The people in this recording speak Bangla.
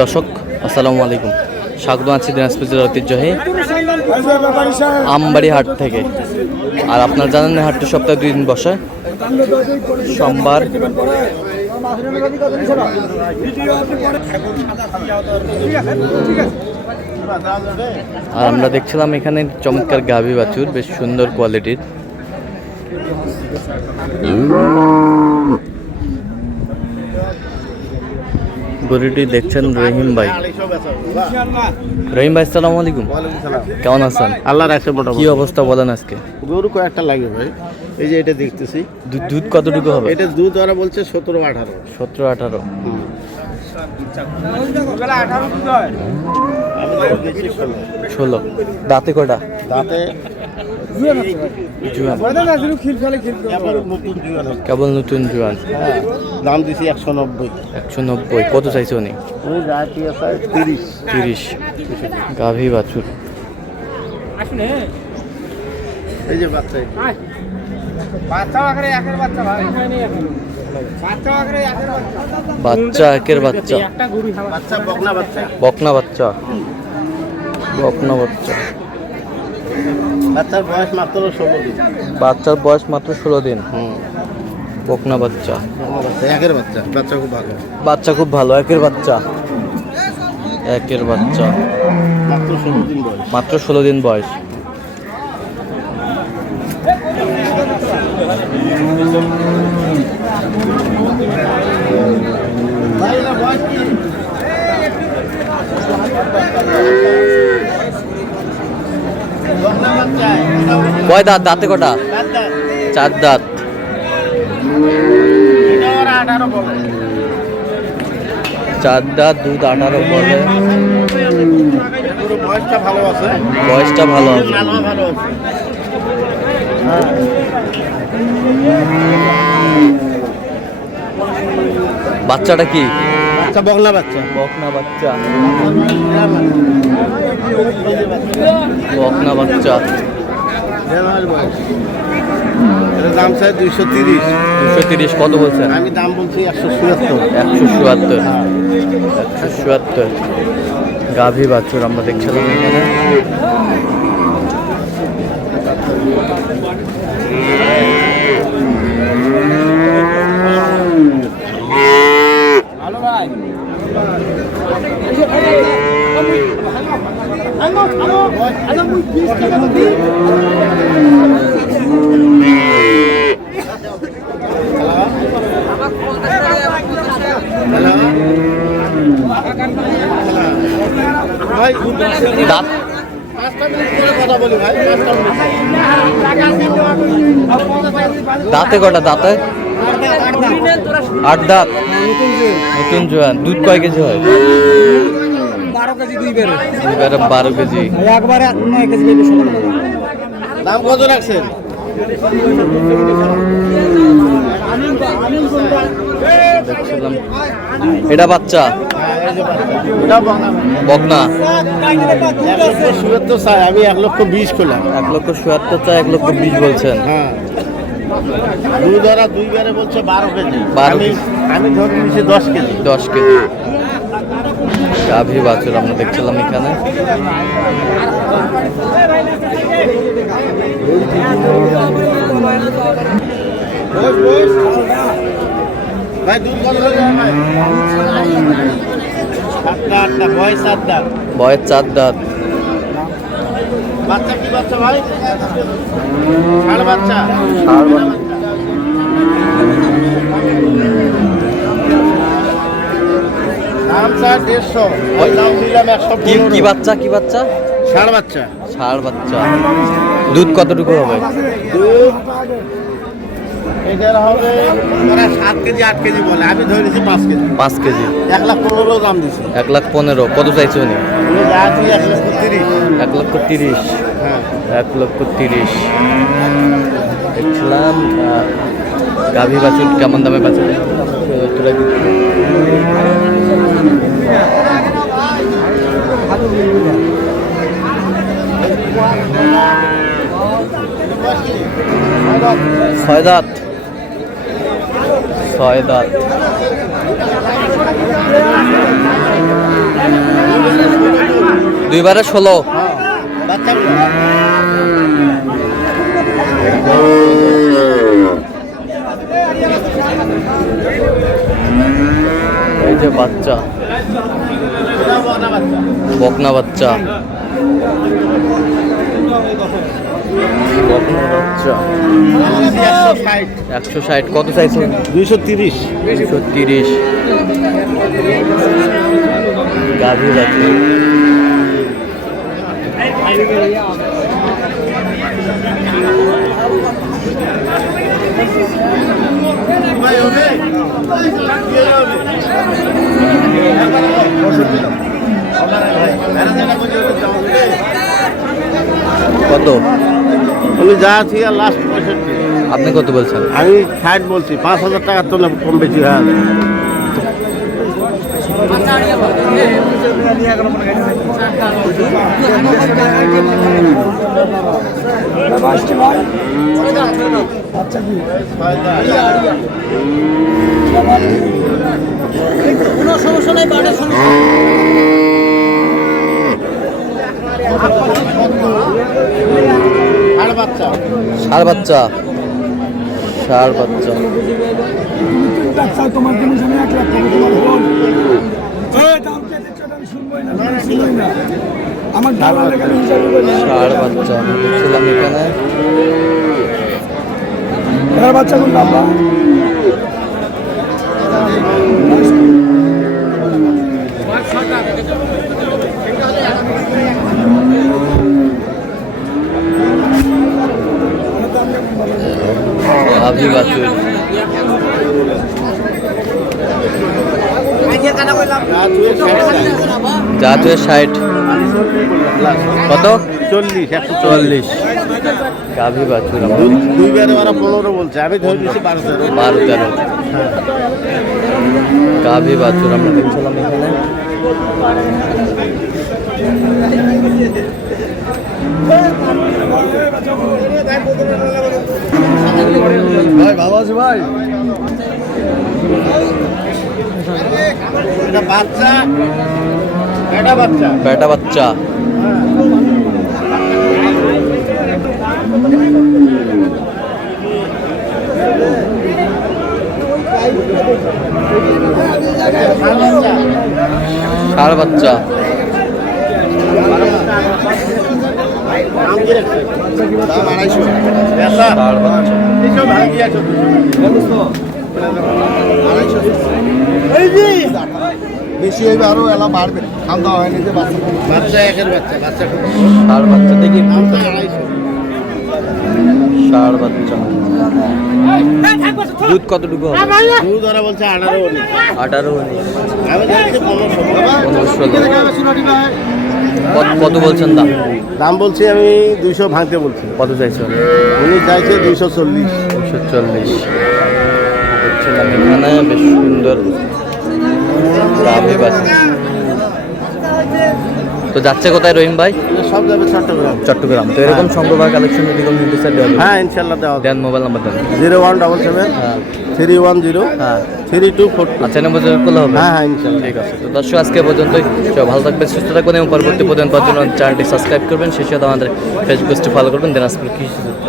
দর্শক আসসালামু আলাইকুম, স্বাগত আছি দিনাজপুর জেলার ঐতিহ্যবাহী আমবাড়ি হাট থেকে। আর আপনারা জানেন হাটটি সপ্তাহে 2 দিন বসে, সোমবার আর আমরা দেখছিলাম এখানে চমৎকার গাভী বাছুর, বেশ সুন্দর কোয়ালিটির। গরুটি দেখছেন রহিম ভাই। রহিম ভাই আসসালামু আলাইকুম, কেমন আছেন? আল্লাহ রাখছে মোটামুটি। কি অবস্থা বলেন আজকে? গরু কয়েকটা লাগে ভাই, এই যে এটা দেখতেছি। দুধ কতটুকু হবে? এটা দুধ ওরা বলছে 17-18। 17-18। 16। দাঁতে কটা? দাঁতে জুয়ান, কেবল নতুন জুয়ান। দাম দিছি 190। 190। কত চাইছে উনি? 30। গাভী বাছুর। এই যে বাচ্চা, বাচ্চা একের বাচ্চা, বকনা বাচ্চা। বকনা বাচ্চা, বকনা বাচ্চা। বাচ্চার বয়স মাত্র 16 দিন। বাচ্চার বয়স মাত্র 16 দিন। বকনা বাচ্চা, একের বাচ্চা। বাচ্চা খুব ভালো, বাচ্চা খুব ভালো। একের বাচ্চা, একের বাচ্চা, মাত্র 16 দিন বয়স। মাত্র 16 দিন বয়স। কয় দাঁত? দাঁতে কটা? 4 দাঁত। চার দাঁত, দুধ 18 বলে। বয়সটা ভালো আছে, বয়সটা ভালো আছে। ভালো আছে। বাচ্চাটা কি? বাচ্চা বকনা বাচ্চা। বকনা বাচ্চা, বকনা বাচ্চা। এটার দাম চাই 230। 230। কত বলছেন? আমি দাম বলছি 177। 177। 177 গাভী বাছুর আমরা দেখছিলাম এখানে। ভাই দাঁত দাঁতে কটা? দাঁতে 8 দাঁত। নতুন জোয়ান। দুধ কয় কেজি হয়? 12 কেজি। 2 বেরে 12 কেজি। একবারে 9 কেজি। দাম কত রাখছেন? দেখছিলাম এটা বাচ্চা, বকনা। 177 চাই, আমি 1,20,000 করলাম। 1,77,000 চাই, 1,20,000 বলছেন। হ্যাঁ, দুধ ওরা 2 বেরে বলছে 12 কেজি। 12 কেজি। আমি ধরে নিয়েছি 10 কেজি। 10 কেজি গাভী বাছুর আমরা দেখছিলাম এখানে। ভাই দুধ কত হয়ে ভাই? 7 বয়স 7 দাঁত। বয়স 4 দাঁত। বাচ্চা কি বাচ্চা ভাই? ষাঁড় বাচ্চা। দাম স্যার 150। ওই দাম দিলাম 115। কি বাচ্চা? কি বাচ্চা? ষাঁড় বাচ্চা। ষাঁড় বাচ্চা। দুধ কতটুকু হবে? দুধ এটার হবে ওরা 7 কেজি 8 কেজি বলে, আমি ধরেছি 5 কেজি। 5 কেজি। 1,15,000 দাম দিছি। 1,15,000। কত চাইছে উনি? উনি যা আছে 1,30,000। 1,30,000। হ্যাঁ, 1,30,000 দেখছিলাম। গাভী বাছুর কেমন দামে বাঁচে তুলে দিচ্ছি। ছয় দাঁত, ছয় দাঁত। দুইবারে 16। হ্যাঁ বাচ্চাগুলো এই যে বাচ্চা, এটা বড় বাচ্চা বকনা বাচ্চা, বকনা বাচ্চা। 160 কত চাইছেন? 230 230। গাভী বাচ্চা। ভাই হবে কত? আমি যা আছি আর লাস্ট 65। আপনি কত বলছেন? আমি 60 বলছি, 5000 টাকার তো কম বেশি হয়। কোনো সমস্যা নাই, বাড়ির সমস্যা। আর বাচ্চা ষাঁড় বাচ্চা, ষাঁড় বাচ্চা। তোমার জন্য আমি 1 লাখ টাকা তোমার বোন। দাম কে দিচ্ছ আমি শুনবই না, শুনবই না। আমার দালাল এখানে হিসাব করে ষাঁড় বাচ্চা আমি দেখছিলাম এখানে। এর বাচ্চা কোন বাবা? গাভী বাছুর। যা তুই 60। কত? 40। গাভী বাছুর আমরা দুইবারে ওরা 15 বলছে, আমি ধরে দিচ্ছি 12 12-13। গাভী বাছুর আমরা দেখছিলাম এখানে। ভাই ভালো আছে ভাই? এটা বাচ্চা, এটা বাচ্চা বেটা বাচ্চা। ষাঁড় বাচ্চা। দাম কি রাখছে? দাম 250। ষাঁড় বাচ্চা। এসব ভাঙি আছে বেশি হইবে, আরো এলা বাড়বে। খান দাওয়া হয়নি যে বাচ্চা একের বাচ্চা বাচ্চা ষাঁড় বাচ্চা দেখি। 250। ষাঁড় বাচ্চা। দুধ কতটুকু হবে? দুধ ওরা বলছে 18 উনি। 18 উনি। আমি দেখছি 15-16। কত বলছেন দাম? দাম বলছি আমি 200 ভাঙতে বলছি। কত চাইছেন? উনি চাইছে 240। 240। দেখছিলাম এখানে বেশ সুন্দর গাভী বাছুর। তো যাচ্ছে কোথায় রহিম ভাই? সব যাবে চট্টগ্রাম। চট্টগ্রাম। তো এরকম সংগ্রহ কালেকশন যদি কোনো নিতে চাই দেওয়া যাবে? হ্যাঁ ইনশাল্লাহ দেওয়া হবে। দেন মোবাইল নাম্বার দেন। 0177 হ্যাঁ 310 হ্যাঁ 3242। আচ্ছা নম্বর করলে হবে? হ্যাঁ হ্যাঁ ইনশাল্লাহ। ঠিক আছে। তো দর্শক আজকে পর্যন্তই। সবাই ভালো থাকবেন, সুস্থ থাকবেন এবং পরবর্তী প্রতিদিন পাওয়ার জন্য চ্যানেলটি সাবস্ক্রাইব করবেন। সেই সাথে আমাদের ফেসবুক পেজটি ফলো করবেন। দিনাজপুর কৃষি সূত্র।